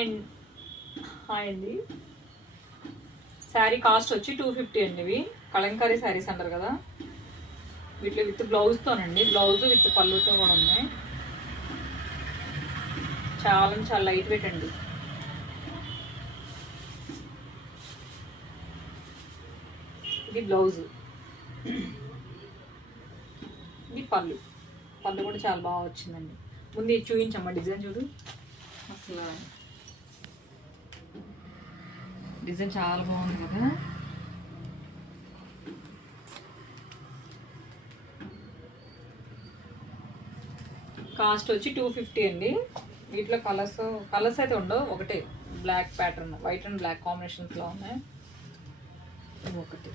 And hi అండి. Sari cost వచ్చి 250 అండి. ఇవి కలంకారీ శారీస్ అంటారు కదా, వీటిలో విత్ బ్లౌజ్తోనండి. బ్లౌజ్ విత్ పళ్ళుతో కూడా ఉన్నాయి. చాలా లైట్ వెయిట్ అండి. ఇది బ్లౌజ్, ఇది పళ్ళు. పళ్ళు కూడా చాలా బాగా వచ్చిందండి. ముందు ఇది చూపించమ్మా, డిజైన్ చూడు. అసలు డిజైన్ చాలా బాగుంది కదా. కాస్ట్ వచ్చి 250 అండి. వీటిలో కలర్స్ అయితే ఉండవు, ఒకటే black pattern, white and black కాంబినేషన్స్లో ఉన్నాయి. ఒకటి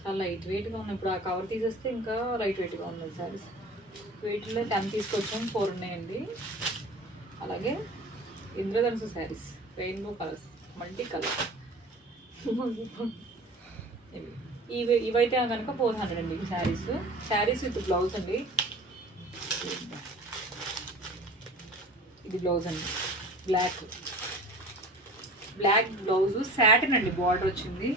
చాలా లైట్ వెయిట్గా ఉన్నాయి. ఇప్పుడు ఆ కవర్ తీసేస్తే ఇంకా లైట్ వెయిట్గా ఉన్నాయి శారీస్. వీటిలో 10 తీసుకొచ్చాం, 4 ఉన్నాయండి. అలాగే ఇంద్రధనుసు saris, rainbow colours, multi colours. ఇవైతే కనుక 400 అండి. ఇవి శారీస్ విత్ బ్లౌజ్ అండి. ఇది బ్లౌజ్ అండి, బ్లాక్ బ్లౌజ్, సాటిన్ అండి. బార్డర్ వచ్చింది.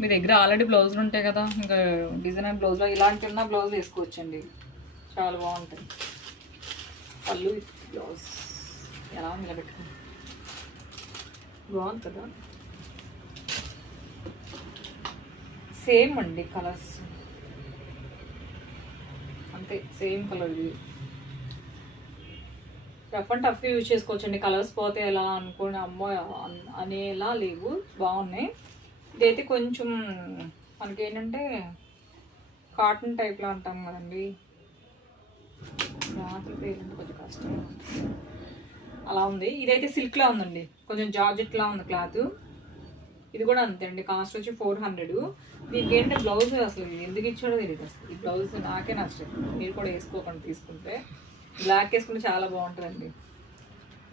మీ దగ్గర ఆల్రెడీ బ్లౌజులు ఉంటాయి కదా, ఇంకా డిజైనర్ బ్లౌజ్లో ఇలాంటి ఉన్న బ్లౌజ్ వేసుకోవచ్చండి, చాలా బాగుంటాయి. పళ్ళు బ్లౌజ్ ఎలా ఉంది, ఇలా పెట్టుకుని బాగుంది కదా. సేమ్ అండి కలర్స్, అంతే సేమ్ కలర్. ఇది రఫ్ అండ్ టఫ్ యూజ్ చేసుకోవచ్చండి. కలర్స్ పోతే ఎలా అనుకోని అమ్మో అనేలా లేవు, బాగున్నాయి. ఇదైతే కొంచెం మనకి ఏంటంటే కాటన్ టైప్లో అంటాం కదండి, రాత్రి పేరంటే కొంచెం కష్టం అలా ఉంది. ఇదైతే సిల్క్లా ఉందండి, కొంచెం జార్జెట్లా ఉంది క్లాత్. ఇది కూడా అంతే అండి, కాస్ట్ వచ్చి 400. దీనికి ఏంటంటే బ్లౌజ్ అసలు ఎందుకు ఇచ్చాడో తెలియదు. అసలు ఈ బ్లౌజ్ నాకే నచ్చలేదు. మీరు కూడా వేసుకోకండి, తీసుకుంటే బ్లాక్ వేసుకుంటే చాలా బాగుంటుందండి.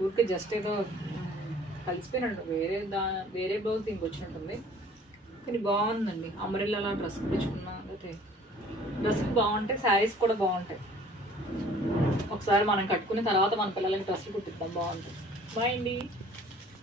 ఊరికే జస్ట్ ఏదో కలిసిపోయినట్టు వేరే బ్లౌజ్ దీనికి వచ్చినట్టుంది, కానీ బాగుందండి. అంబ్రెల్లా డ్రెస్ కుట్టించుకున్నా, అయితే డ్రెస్సులు బాగుంటాయి, శారీస్ కూడా బాగుంటాయి. ఒకసారి మనం కట్టుకున్న తర్వాత మన పిల్లలకి డ్రెస్సులు కుట్టిద్దాం, బాగుంటుంది. బాయ్ అండి.